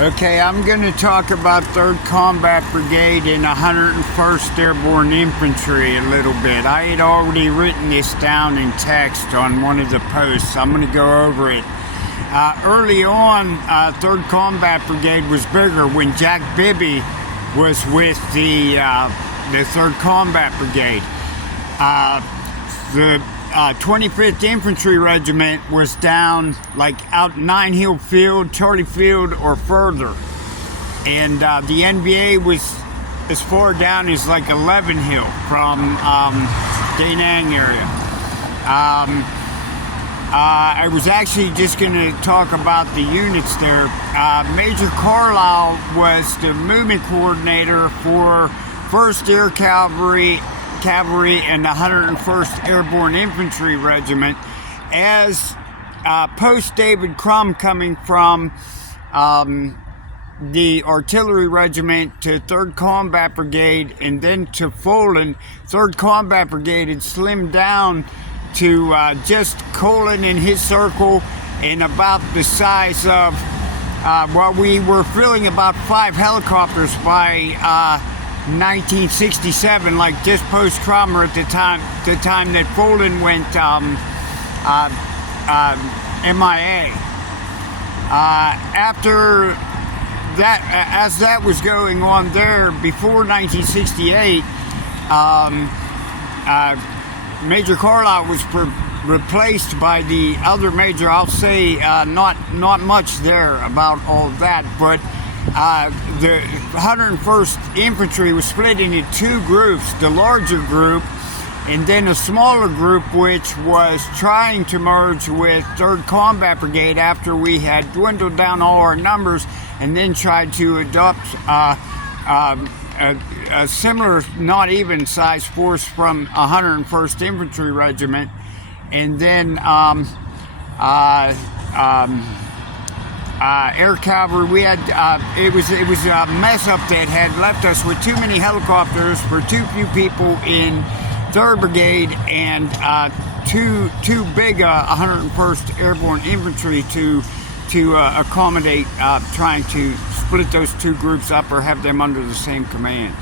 Okay, I'm going to talk about 3rd Combat Brigade and 101st Airborne Infantry a little bit. I had already written this down in text on one of the posts. I'm going to go over it. Early on, 3rd Combat Brigade was bigger when Jack Bibby was with the 3rd Combat Brigade. The 25th Infantry Regiment was down like out Nine Hill Field, Charlie Field, or further. And the NBA was as far down as like 11 Hill from Da Nang area. I was actually just going to talk about the units there. Major Carlisle was the movement coordinator for 1st Air Cavalry and the 101st Airborne Infantry Regiment, as post David Crum coming from the Artillery Regiment to 3rd Combat Brigade and then to Fulton. 3rd Combat Brigade had slimmed down to just Colin and his circle, and about the size of, we were filling about 5 helicopters by 1967, like just post-Cromer at the time that Fulton went MIA. After that, as that was going on there, before 1968, Major Carlisle was replaced by the other major. I'll say not much there about all of that, but the 101st Infantry was split into 2 groups, the larger group and then a smaller group which was trying to merge with 3rd Combat Brigade after we had dwindled down all our numbers, and then tried to adopt a similar, not even size force from 101st Infantry Regiment. And then Air Cavalry, we had it was a mess up that had left us with too many helicopters for too few people in 3rd Brigade, and too big 101st Airborne Infantry to accommodate trying to split those 2 groups up or have them under the same command.